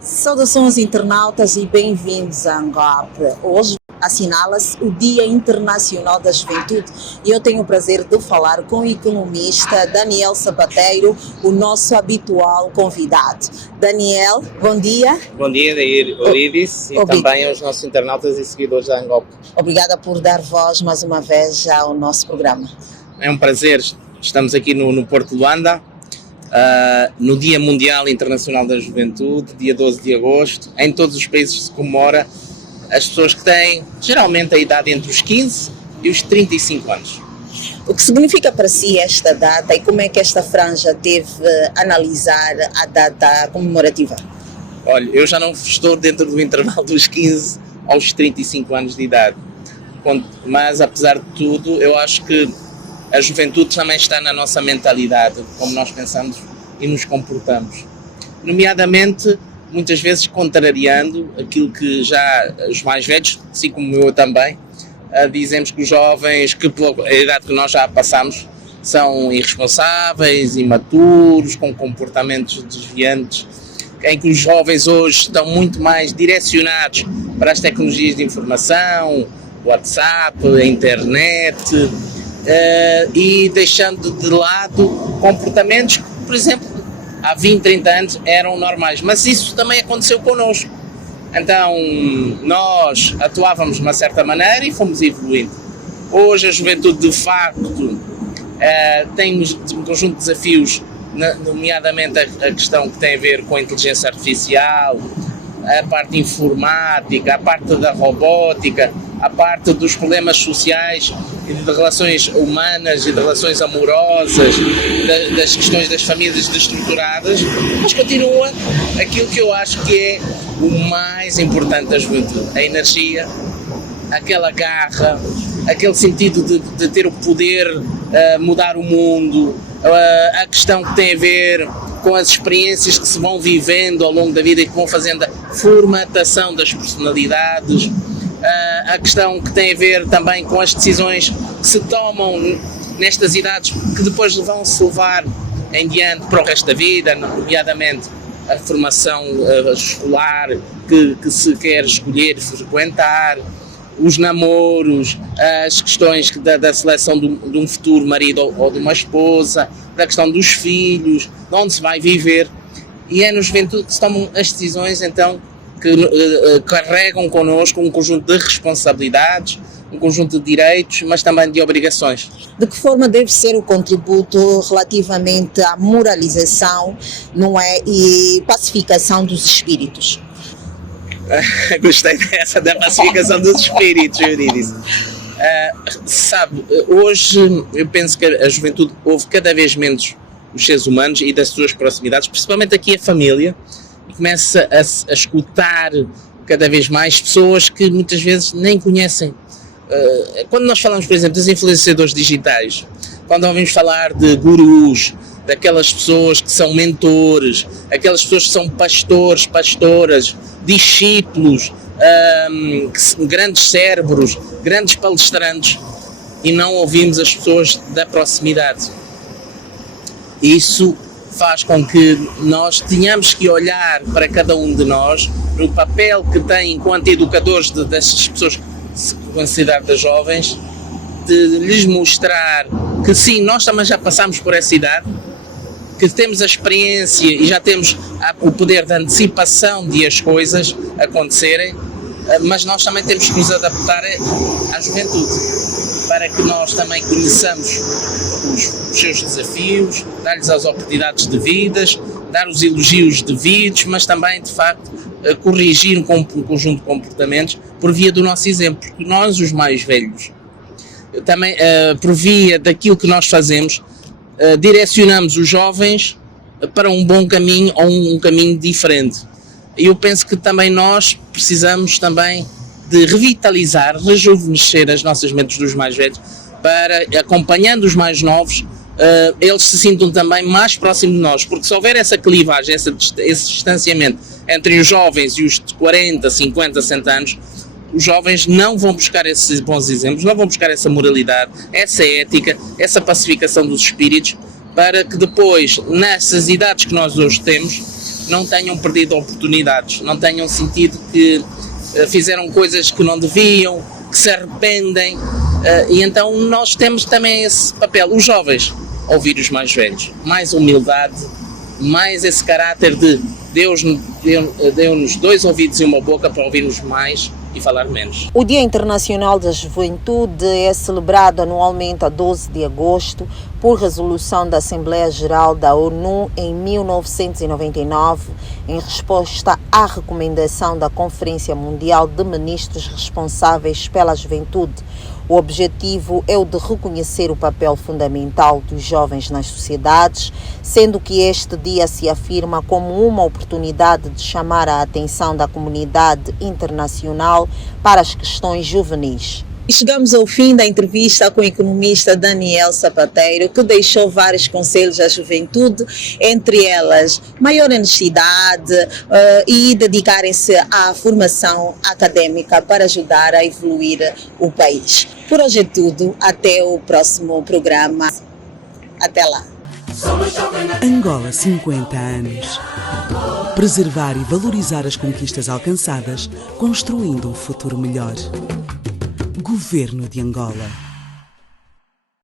Saudações internautas e bem-vindos a Angop. Hoje assinala-se o Dia Internacional da Juventude e eu tenho o prazer de falar com o economista Daniel Sapateiro, o nosso habitual convidado. Daniel, bom dia. Bom dia, Eurídice, e também aos nossos internautas e seguidores da Angop. Obrigada por dar voz mais uma vez ao nosso programa. É um prazer, estamos aqui no Porto de Luanda, no Dia Mundial Internacional da Juventude, dia 12 de agosto. Em todos os países se comemora as pessoas que têm, geralmente, a idade entre os 15 e os 35 anos. O que significa para si esta data e como é que esta franja deve analisar a data comemorativa? Olha, eu já não estou dentro do intervalo dos 15 aos 35 anos de idade, mas apesar de tudo, eu acho que a juventude também está na nossa mentalidade, como nós pensamos e nos comportamos. Nomeadamente, muitas vezes contrariando aquilo que já os mais velhos, assim como eu também, dizemos que os jovens, que pela idade que nós já passamos, são irresponsáveis, imaturos, com comportamentos desviantes, em que os jovens hoje estão muito mais direcionados para as tecnologias de informação, o WhatsApp, a internet, e deixando de lado comportamentos que, por exemplo, há 20, 30 anos eram normais, mas isso também aconteceu connosco. Então nós atuávamos de uma certa maneira e fomos evoluindo. Hoje a juventude de facto tem um conjunto de desafios, nomeadamente a questão que tem a ver com a inteligência artificial, a parte informática, a parte da robótica, a parte dos problemas sociais e de relações humanas e de relações amorosas, das questões das famílias destruturadas, mas continua aquilo que eu acho que é o mais importante da juventude: a energia, aquela garra, aquele sentido de ter o poder mudar o mundo, a questão que tem a ver com as experiências que se vão vivendo ao longo da vida e que vão fazendo a formatação das personalidades, a questão que tem a ver também com as decisões que se tomam nestas idades que depois vão-se levar em diante para o resto da vida, nomeadamente a formação escolar que se quer escolher e frequentar, os namoros, as questões da seleção de um futuro marido ou de uma esposa, da questão dos filhos, de onde se vai viver. E é na juventude que se tomam as decisões, então, que carregam connosco um conjunto de responsabilidades, um conjunto de direitos, mas também de obrigações. De que forma deve ser o contributo relativamente à moralização, não é, e pacificação dos espíritos? Gostei dessa, da pacificação dos espíritos, Eurídice. Sabe, hoje eu penso que a juventude ouve cada vez menos os seres humanos e das suas proximidades, principalmente aqui a família, e começa a escutar cada vez mais pessoas que muitas vezes nem conhecem. Quando nós falamos, por exemplo, dos influenciadores digitais, quando ouvimos falar de gurus, daquelas pessoas que são mentores, aquelas pessoas que são pastores, pastoras, discípulos, grandes cérebros, grandes palestrantes, e não ouvimos as pessoas da proximidade. Isso faz com que nós tenhamos que olhar para cada um de nós, no papel que tem enquanto educadores dessas pessoas que se consideram das jovens, de lhes mostrar que sim, nós também já passamos por essa idade, que temos a experiência e já temos o poder de antecipação de as coisas acontecerem, mas nós também temos que nos adaptar à juventude, para que nós também conheçamos os seus desafios, dar-lhes as oportunidades devidas, dar os elogios devidos, mas também, de facto, corrigir um conjunto de comportamentos por via do nosso exemplo, porque nós, os mais velhos, também por via daquilo que nós fazemos, direcionamos os jovens para um bom caminho ou um caminho diferente. E eu penso que também nós precisamos também de revitalizar, rejuvenescer as nossas mentes dos mais velhos, para, acompanhando os mais novos, eles se sintam também mais próximos de nós, porque se houver essa clivagem, esse distanciamento entre os jovens e os de 40, 50, 60 anos, os jovens não vão buscar esses bons exemplos, não vão buscar essa moralidade, essa ética, essa pacificação dos espíritos, para que depois, nessas idades que nós hoje temos, não tenham perdido oportunidades, não tenham sentido que fizeram coisas que não deviam, que se arrependem, e então nós temos também esse papel, os jovens, ouvir os mais velhos, mais humildade, mais esse caráter de Deus deu-nos 2 ouvidos e uma boca para ouvirmos mais e falar menos. O Dia Internacional da Juventude é celebrado anualmente a 12 de agosto por resolução da Assembleia Geral da ONU em 1999, em resposta à recomendação da Conferência Mundial de Ministros responsáveis pela juventude. O objetivo é o de reconhecer o papel fundamental dos jovens nas sociedades, sendo que este dia se afirma como uma oportunidade de chamar a atenção da comunidade internacional para as questões juvenis. Chegamos ao fim da entrevista com o economista Daniel Sapateiro, que deixou vários conselhos à juventude, entre elas maior honestidade e dedicarem-se à formação académica para ajudar a evoluir o país. Por hoje é tudo, até o próximo programa. Até lá. Angola 50 anos. Preservar e valorizar as conquistas alcançadas, construindo um futuro melhor. Governo de Angola.